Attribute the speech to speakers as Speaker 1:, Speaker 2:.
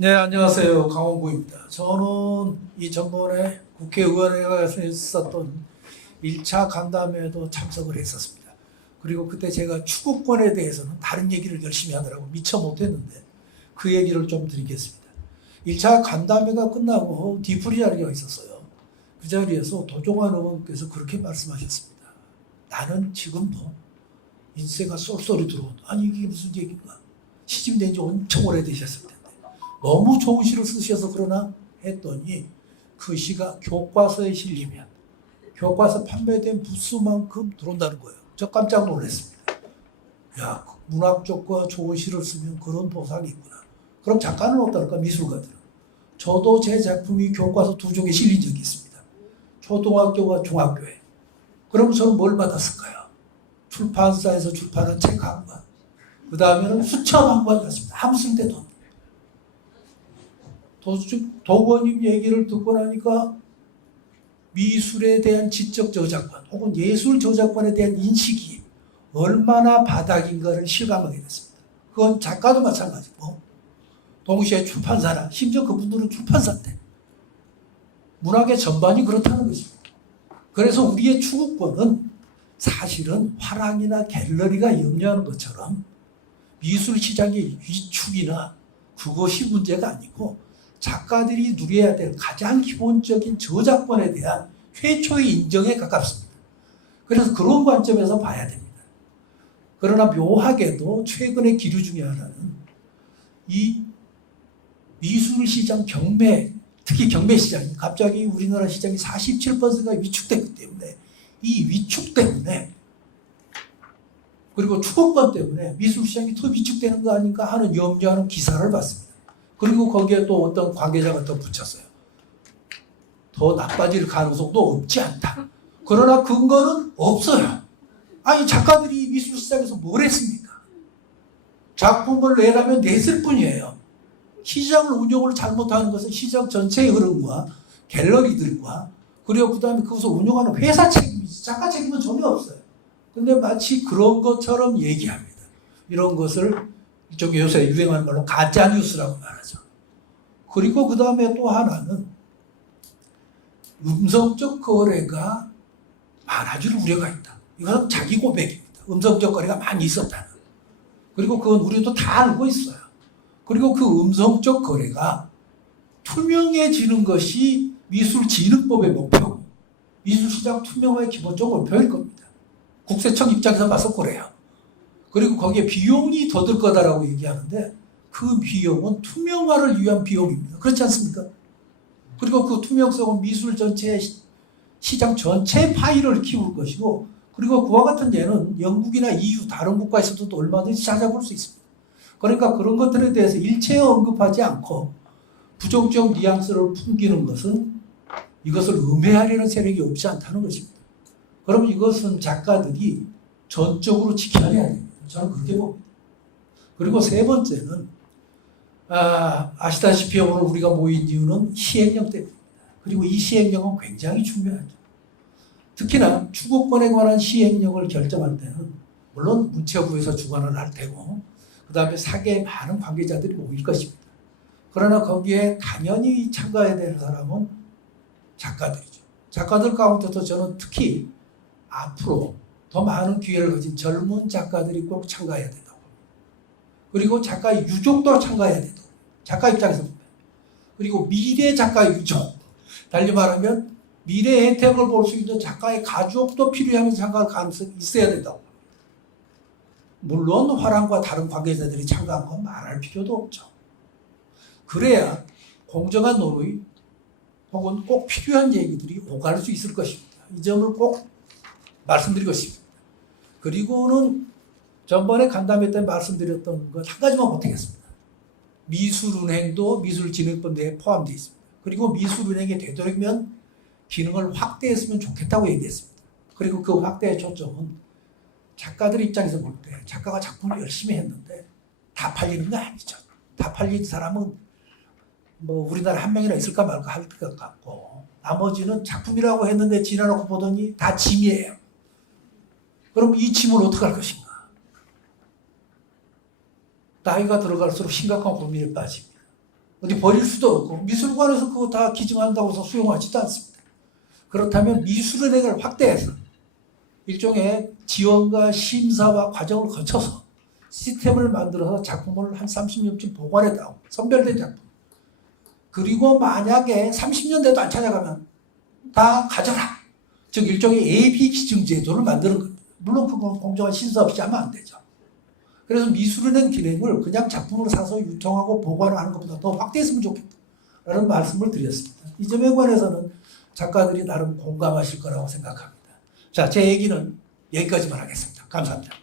Speaker 1: 네, 안녕하세요. 강원구입니다. 저는 이 전번에 국회의원회에서 있었던 1차 간담회에도 참석을 했었습니다. 그리고 그때 제가 추구권에 대해서는 다른 얘기를 열심히 하느라고 미처 못했는데 그 얘기를 좀 드리겠습니다. 1차 간담회가 끝나고 뒤풀이 자리가 있었어요. 그 자리에서 도종환 의원께서 그렇게 말씀하셨습니다. 나는 지금도 인세가 쏠쏠이 들어온다. 아니 이게 무슨 얘기인가? 시집된 지 엄청 오래되셨을 텐데 너무 좋은 시를 쓰셔서 그러나 했더니 그 시가 교과서에 실리면 교과서 판매된 부수만큼 들어온다는 거예요. 저 깜짝 놀랐습니다. 야, 문학적과 좋은 시를 쓰면 그런 보상이 있구나. 그럼 작가는 어떨까? 미술가들은. 저도 제 작품이 교과서 두 종에 실린 적이 있습니다. 초등학교와 중학교에. 그럼 저는 뭘 받았을까요? 출판사에서 출판한 책 한 권. 그 다음에는 수천 한권 갔습니다. 아무 쓸데 도 없는. 도중 도건님 얘기를 듣고 나니까 미술에 대한 지적 저작권 혹은 예술 저작권에 대한 인식이 얼마나 바닥인가를 실감하게 됐습니다. 그건 작가도 마찬가지고 동시에 출판사나 심지어 그분들은 출판사인데 문학의 전반이 그렇다는 것입니다. 그래서 우리의 추구권은 사실은 화랑이나 갤러리가 염려하는 것처럼 미술 시장의 위축이나 그것이 문제가 아니고 작가들이 누려야 될 가장 기본적인 저작권에 대한 최초의 인정에 가깝습니다. 그래서 그런 관점에서 봐야 됩니다. 그러나 묘하게도 최근의 기류 중에 하나는 이 미술 시장 경매, 특히 경매 시장이 갑자기 우리나라 시장이 47%가 위축됐기 때문에 이 위축 때문에 그리고 추구권 때문에 미술 시장이 더 위축되는 거 아닌가 하는 염려하는 기사를 봤습니다. 그리고 거기에 또 어떤 관계자가 더 붙였어요. 더 나빠질 가능성도 없지 않다. 그러나 근거는 없어요. 아니 작가들이 미술 시장에서 뭘 했습니까? 작품을 내라면 냈을 뿐이에요. 시장을 운영을 잘못하는 것은 시장 전체의 흐름과 갤러리들과 그리고 그 다음에 그것을 운영하는 회사 책임이지 작가 책임은 전혀 없어요. 근데 마치 그런 것처럼 얘기합니다. 이런 것을 이쪽 요새 유행하는 말로 가짜 뉴스라고 말하죠. 그리고 그 다음에 또 하나는 음성적 거래가 많아질 우려가 있다. 이것은 자기 고백입니다. 음성적 거래가 많이 있었다는. 그리고 그건 우리도 다 알고 있어요. 그리고 그 음성적 거래가 투명해지는 것이 미술진흥법의 목표고 미술시장 투명화의 기본적 목표일 겁니다. 국세청 입장에서 봐서 그래요. 그리고 거기에 비용이 더 들 거다라고 얘기하는데 그 비용은 투명화를 위한 비용입니다. 그렇지 않습니까? 그리고 그 투명성은 미술 전체 시장 전체 파일을 키울 것이고 그리고 그와 같은 예는 영국이나 EU 다른 국가에서도 또 얼마든지 찾아볼 수 있습니다. 그러니까 그런 것들에 대해서 일체 언급하지 않고 부정적 뉘앙스를 풍기는 것은 이것을 음해하려는 세력이 없지 않다는 것입니다. 그럼 이것은 작가들이 전적으로 지켜야 됩니다. 저는 그렇게 봅니다. 그리고 세 번째는 아, 아시다시피 오늘 우리가 모인 이유는 시행령 때문입니다. 그리고 이 시행령은 굉장히 중요하죠. 특히나 추구권에 관한 시행령을 결정할 때는 물론 문체부에서 주관을 할 테고 그 다음에 사계의 많은 관계자들이 모일 것입니다. 그러나 거기에 당연히 참가해야 되는 사람은 작가들이죠. 작가들 가운데서 저는 특히 앞으로 더 많은 기회를 가진 젊은 작가들이 꼭 참가해야 된다고. 그리고 작가의 유족도 참가해야 봅니다. 작가 입장에서. 그리고 미래 작가 유족. 달리 말하면 미래 혜택을 볼 수 있는 작가의 가족도 필요하면 참가할 가능성이 있어야 된다고. 물론 화랑과 다른 관계자들이 참가한 건 말할 필요도 없죠. 그래야 공정한 논의 혹은 꼭 필요한 얘기들이 오갈 수 있을 것입니다. 이 점을 꼭 말씀드리고 싶습니다. 그리고는 전번에 간담회 때 말씀드렸던 것 한 가지만 못하겠습니다. 미술은행도 미술진흥법 내에 포함되어 있습니다. 그리고 미술은행이 되도록이면 기능을 확대했으면 좋겠다고 얘기했습니다. 그리고 그 확대의 초점은 작가들 입장에서 볼 때 작가가 작품을 열심히 했는데 다 팔리는 거 아니죠. 다 팔린 사람은 뭐 우리나라 한 명이나 있을까 말까 할 것 같고 나머지는 작품이라고 했는데 지나놓고 보더니 다 짐이에요. 그럼 이 짐을 어떻게 할 것인가? 나이가 들어갈수록 심각한 고민에 빠집니다. 어디 버릴 수도 없고 미술관에서 그거 다 기증한다고 해서 수용하지도 않습니다. 그렇다면 미술은행을 확대해서 일종의 지원과 심사와 과정을 거쳐서 시스템을 만들어서 작품을 한 30년쯤 보관했다고 선별된 작품 그리고 만약에 30년 돼도 안 찾아가면 다 가져라 즉 일종의 AB 기증 제도를 만드는 겁니다. 물론 그건 공정한 심사 없이 하면 안 되죠. 그래서 미술은행 기능을 그냥 작품을 사서 유통하고 보관하는 것보다 더 확대했으면 좋겠다라는 말씀을 드렸습니다. 이 점에 관해서는 작가들이 나름 공감하실 거라고 생각합니다. 자, 제 얘기는 여기까지만 하겠습니다. 감사합니다.